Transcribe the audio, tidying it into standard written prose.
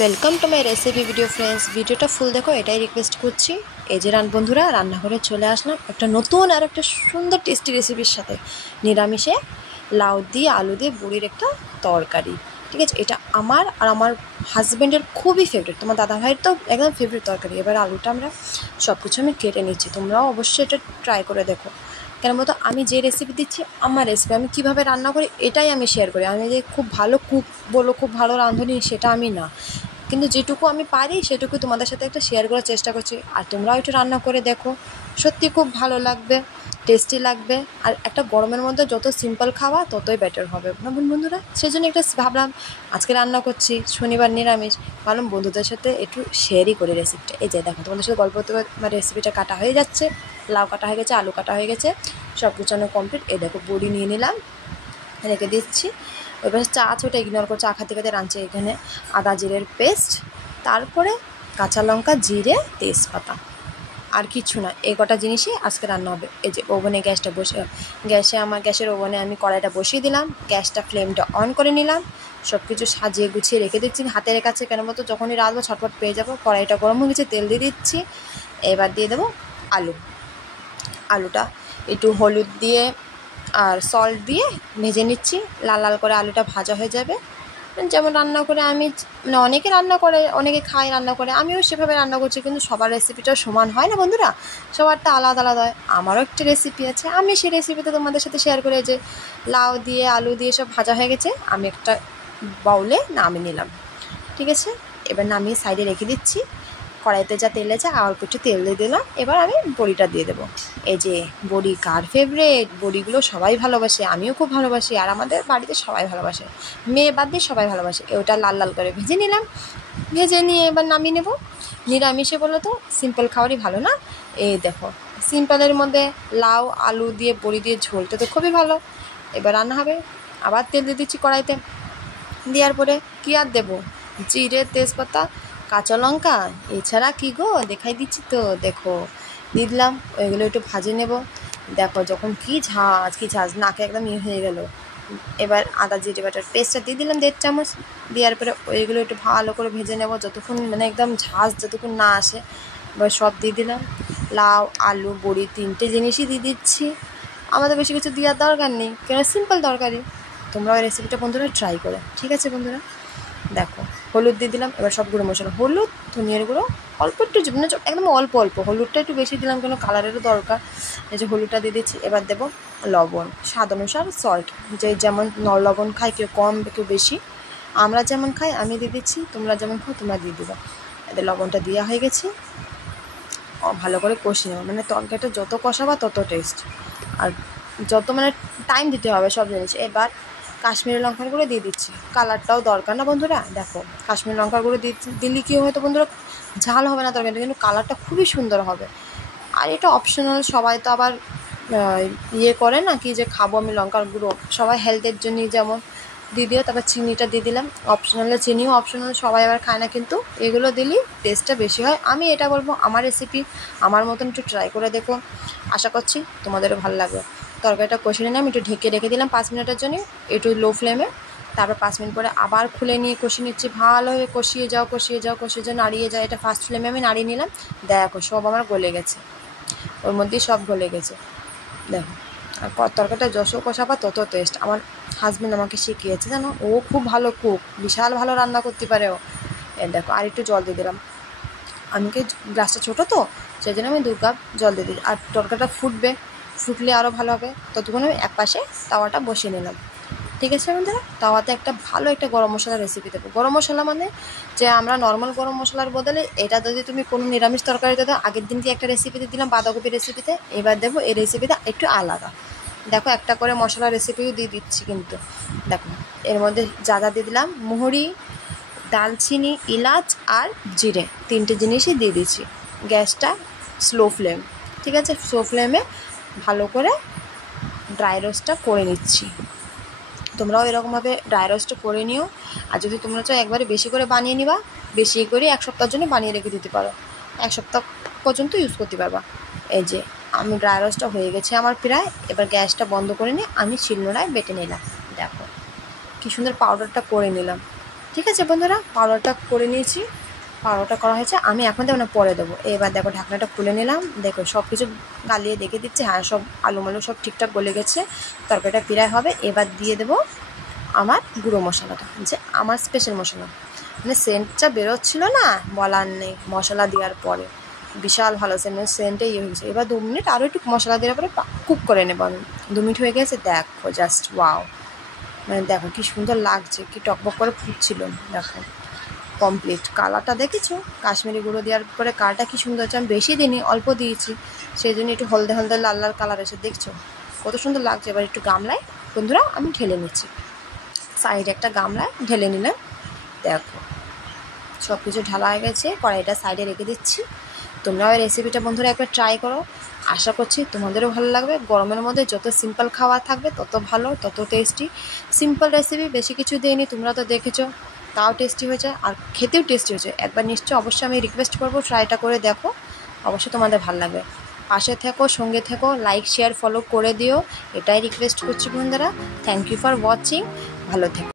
Welcome to my recipe video friends. ভিডিওটা ফুল দেখো এটাই রিকোয়েস্ট করছি। এই যে বন্ধুরা রান্নাঘরে চলে আসলাম একটা নতুন আর একটা সুন্দর টেস্টি রেসিপির সাথে। নিরামিষে লাউ দিয়ে আলু দিয়ে বড়ির একটা তরকারি। ঠিক আছে, এটা আমার আর আমার হাজব্যান্ডের খুবই ফেভারিট, তোমার দাদা ভাইয়ের তো একদম ফেভারিট তরকারি। এবার আলুটা আমরা সব কিছু আমি কেটে নিচ্ছি, তোমরাও অবশ্যই এটা ট্রাই করে দেখো। কেন বলতো, আমি যে রেসিপি দিচ্ছি আমার রেসিপি, আমি কীভাবে রান্না করি এটাই আমি শেয়ার করি। আমি যে খুব ভালো কুক বলো, খুব ভালো রাঁধুনি সেটা আমি না, কিন্তু যেটুকু আমি পারি সেটুকু তোমাদের সাথে একটা শেয়ার করার চেষ্টা করছি। আর তোমরাও একটু রান্না করে দেখো, সত্যি খুব ভালো লাগবে, টেস্টি লাগবে। আর একটা গরমের মধ্যে যত সিম্পল খাওয়া ততই বেটার হবে ভাবুন বন্ধুরা। সেই জন্য একটা ভাবলাম আজকে রান্না করছি, শনিবার নিরামিষ, ভাবলাম বন্ধুদের সাথে একটু শেয়ারই করি রেসিপিটা। এই যে দেখো, তোমাদের সাথে গল্প করতে আমার রেসিপিটা কাটা হয়ে যাচ্ছে, লাউ কাটা হয়ে গেছে, আলু কাটা হয়ে গেছে, সব কিছু কমপ্লিট। এই দেখো বড়ি নিয়ে নিলাম, রেখে দিচ্ছি। এবার চা আছে ওটা ইগনোর করছে, আখা থেকে রাঁধছে। এখানে আদা জিরের পেস্ট, তারপরে কাঁচা লঙ্কা, জিরে, তেজপাতা, আর কিছু না। এই কটা জিনিসই আজকে রান্না হবে। এই যে ওভেনে গ্যাসের ওভেনে আমি কড়াইটা বসিয়ে দিলাম, গ্যাসটা ফ্লেমটা অন করে নিলাম, সব কিছু সাজিয়ে গুছিয়ে রেখে দিচ্ছি হাতের কাছে। কেন মতো যখনই রাঁধবো ছটফট পেয়ে যাবো। কড়াইটা গরম হয়ে গেছে, তেল দিয়ে দিচ্ছি। এবার দিয়ে দেবো আলুটা একটু হলুদ দিয়ে আর সল্ট দিয়ে ভেজে নিচ্ছি। লাল লাল করে আলুটা ভাজা হয়ে যাবে। যেমন রান্না করে আমি, মানে অনেকে রান্না করে, অনেকে খায় রান্না করে, আমিও সেভাবে রান্না করছি। কিন্তু সবার রেসিপিটা সমান হয় না বন্ধুরা, সবারটা আলাদা আলাদা হয়। আমারও একটা রেসিপি আছে, আমি সেই রেসিপিটা তোমাদের সাথে শেয়ার করে। যে লাউ দিয়ে আলু দিয়ে সব ভাজা হয়ে গেছে, আমি একটা বাউলে নামিয়ে নিলাম। ঠিক আছে, এবার নামিয়ে সাইডে রেখে দিচ্ছি। কড়াইতে যা তেল আছে আর অল্প একটু তেল দিয়ে দিলাম। এবার আমি বড়িটা দিয়ে দেবো। এই যে বড়ি কার ফেভারিট, বড়িগুলো সবাই ভালোবাসে, আমিও খুব ভালোবাসি, আর আমাদের বাড়িতে সবাই ভালোবাসে, মেয়ে বাদ দিয়ে সবাই ভালোবাসে। ওটা লাল লাল করে ভেজে নিলাম, ভেজে নিয়ে এবার নামিয়ে নেব। নিরামিষে বলো তো সিম্পল খাবারই ভালো না? এই দেখো, সিম্পলের মধ্যে লাউ আলু দিয়ে বড়ি দিয়ে ঝোলটা তো খুবই ভালো। এবার রান্না হবে। আবার তেল দিয়ে দিচ্ছি কড়াইতে, দেওয়ার পরে কী আর দেবো, জিরে, তেজপাতা, কাঁচা লঙ্কা, এছাড়া কী গো দেখাই দিচ্ছি তো, দেখো দিয়ে দিলাম। ওইগুলো একটু ভাজে নেব। দেখো যখন কী ঝাঁজ নাকে একদম হয়ে গেল। এবার আদা জিরে বাটার পেস্টটা দিয়ে দিলাম 1.5 চামচ। দেওয়ার পরে ওইগুলো একটু ভালো করে ভেজে নেব, যতক্ষণ মানে একদম ঝাঁজ যতক্ষণ না আসে। এবার সব দিয়ে দিলাম, লাউ আলু বড়ি 3টে জিনিসই দিয়ে দিচ্ছি। আমাদের বেশি কিছু দেওয়ার দরকার নেই, কেন সিম্পল তরকারি। তোমরা ওই রেসিপিটা বন্ধুরা ট্রাই করো, ঠিক আছে বন্ধুরা? দেখো হলুদ দিয়ে দিলাম। এবার সব গুঁড়ো মশলা, হলুদ, ধনিয়ার গুঁড়ো, অল্প একটু, মানে একদম অল্প অল্প, হলুদটা একটু বেশি দিলাম কেন কালারেরও দরকার। এই যে হলুদটা দিয়ে দিচ্ছি। এবার দেবো লবণ, স্বাদ অনুসার সল্ট, যে যেমন লবণ খাই, কেউ কম কেউ বেশি, আমরা যেমন খাই আমি দিয়ে দিচ্ছি, তোমরা যেমন খাও তোমরা দিয়ে দেবো। এদের লবণটা দেওয়া হয়ে গেছে। ভালো করে কষিয়ে নেবো, মানে তরকারিটা যত কষাবা তত টেস্ট, আর যত মানে টাইম দিতে হবে সব জিনিস। এবার কাশ্মীরি লঙ্কার গুঁড়ো দিয়ে দিচ্ছি, কালারটাও দরকার না বন্ধুরা। দেখো কাশ্মীরি লঙ্কার গুঁড়ো দিলে কী হয়তো বন্ধুরা, ঝাল হবে না তরকারিটা, কিন্তু কালারটা খুবই সুন্দর হবে। আর এটা অপশনাল, সবাই তো আবার ইয়ে করে না কি যে খাবো আমি লঙ্কার গুঁড়ো, সবাই হেলথের জন্যই যেমন দিয়ে দিও। তারপর চিনিটা দিয়ে দিলাম, অপশনালে চিনিও অপশনাল, সবাই আবার খায় না, কিন্তু এগুলো দিলেই টেস্টটা বেশি হয়। আমি এটা বলবো, আমার রেসিপি আমার মতন একটু ট্রাই করে দেখো, আশা করছি তোমাদেরও ভালো লাগবে। তরকারিটা কষিয়ে নিলাম, একটু ঢেকে রেখে দিলাম 5 মিনিটের জন্য, একটু লো ফ্লেমে। তারপর 5 মিনিট পরে আবার খুলে নিয়ে কষিয়ে নিচ্ছি, ভালোভাবে কষিয়ে যাও নাড়িয়ে যাও। এটা ফার্স্ট ফ্লেমে আমি নাড়িয়ে নিলাম। দেখো সব আমার গলে গেছে, ওর মধ্যেই সব গলে গেছে। দেখো, আর তরকারিটা যত কষাবা তত টেস্ট। আমার হাজব্যান্ড আমাকে শিখিয়েছে, জানো, ও খুব ভালো কুক, বিশাল ভালো রান্না করতে পারে ও। দেখো আর একটু জল দিয়ে দিলাম, আমাকে গ্লাসটা ছোটো তো সেই জন্য আমি 2 কাপ জল দিয়ে দিই। আর তরকারিটা ফুটলে আরও ভালো হবে। ততক্ষণ আমি একপাশে তাওয়াটা বসিয়ে নিলাম। ঠিক আছে বন্ধুরা, তাওয়াতে একটা ভালো একটা গরম মশলা রেসিপি দেবো। গরম মশলা মানে যে আমরা নর্মাল গরম মশলার বদলে এটা যদি তুমি কোনো নিরামিষ তরকারিতে দাও, আগের দিনকে একটা রেসিপিতে দিলাম বাঁধাকপি রেসিপিতে, এবার দেবো এই রেসিপিটা একটু আলাদা। দেখো একটা করে মশলা রেসিপিও দিয়ে দিচ্ছি, কিন্তু দেখো এর মধ্যে যা দিয়ে দিলাম, মুহুরি, দালচিনি, এলাচ আর জিরে, 3টে জিনিসই দিয়ে দিচ্ছি। গ্যাসটা স্লো ফ্লেম, ঠিক আছে, স্লো ফ্লেমে ভালো করে ড্রাই রোস্টটা করে নিচ্ছি। তোমরাও এরকমভাবে ড্রাই রোস্টটা করে নিও। আর যদি তোমরা চাও একবারে বেশি করে বানিয়ে নিবা, বেশি করে 1 সপ্তাহের জন্য বানিয়ে রেখে দিতে পারো, 1 সপ্তাহ পর্যন্ত ইউজ করতে পারবা। এই যে আমি ড্রাই রোস্টটা হয়ে গেছে আমার প্রায়। এবার গ্যাসটা বন্ধ করে নিয়ে আমি শিলনোড়ায় বেটে নিলাম। দেখো কী সুন্দর পাউডারটা করে নিলাম। ঠিক আছে বন্ধুরা, পাউডারটা করে নিয়েছি, পাউডারটা করা হয়েছে। আমি এখন দেবো না, পরে দেবো। এবার দেখো ঢাকনাটা খুলে নিলাম, দেখো সব কিছু গালিয়ে দেখে দিচ্ছে, হ্যাঁ সব আলু মালু সব ঠিকঠাক গলে গেছে, তরকারিটা প্রায় হবে। এবার দিয়ে দেবো আমার গুঁড়ো মশলাটা, যে আমার স্পেশাল মশলা, মানে সেন্টটা বেরোচ্ছিল না বলার নেই মশলা দেওয়ার পরে, বিশাল ভালো সেন্টটা ইয়ে হয়েছে। এবার 2 মিনিট আরও একটু মশলা দেওয়ার পরে কুক করে নেব আমি। 2 মিনিট হয়ে গেছে, দেখো জাস্ট ওয়াও, মানে দেখো কি সুন্দর লাগছে, কি টকবক করে ফুটছিল। দেখো কমপ্লিট, কালারটা দেখেছো, কাশ্মীরি গুঁড়ো দেওয়ার পরে কালারটা কি সুন্দর হচ্ছে। আমি বেশি দিইনি, অল্প দিয়েছি, সেই জন্য একটু হলদে হলদে লাল লাল কালার এসে, দেখছো কত সুন্দর লাগছে। এবার একটু গামলায় বন্ধুরা আমি ঢেলে নিচ্ছি, সাইডে একটা গামলায় ঢেলে নিলাম। দেখো সব কিছু ঢালা হয়ে গেছে, কড়াইটা সাইডে রেখে দিচ্ছি। তোমরাও এই রেসিপিটা বন্ধুরা একবার ট্রাই করো, আশা করছি তোমাদেরও ভালো লাগবে। গরমের মধ্যে যত সিম্পল খাবার থাকবে তত ভালো, তত টেস্টি। সিম্পল রেসিপি, বেশি কিছু দিইনি, তোমরা তো দেখেছো, তাও টেস্টি হয়েছে আর খেতেও টেস্টি হয়েছে। একবার নিশ্চয়ই অবশ্যই আমি রিকোয়েস্ট করবো ট্রাইটা করে দেখো, অবশ্যই তোমাদের ভালো লাগবে। পাশে থেকো, সঙ্গে থেকো, লাইক শেয়ার ফলো করে দিও, এটাই রিকোয়েস্ট করছি বন্ধুরা। থ্যাংক ইউ ফর ওয়াচিং, ভালো থেকো।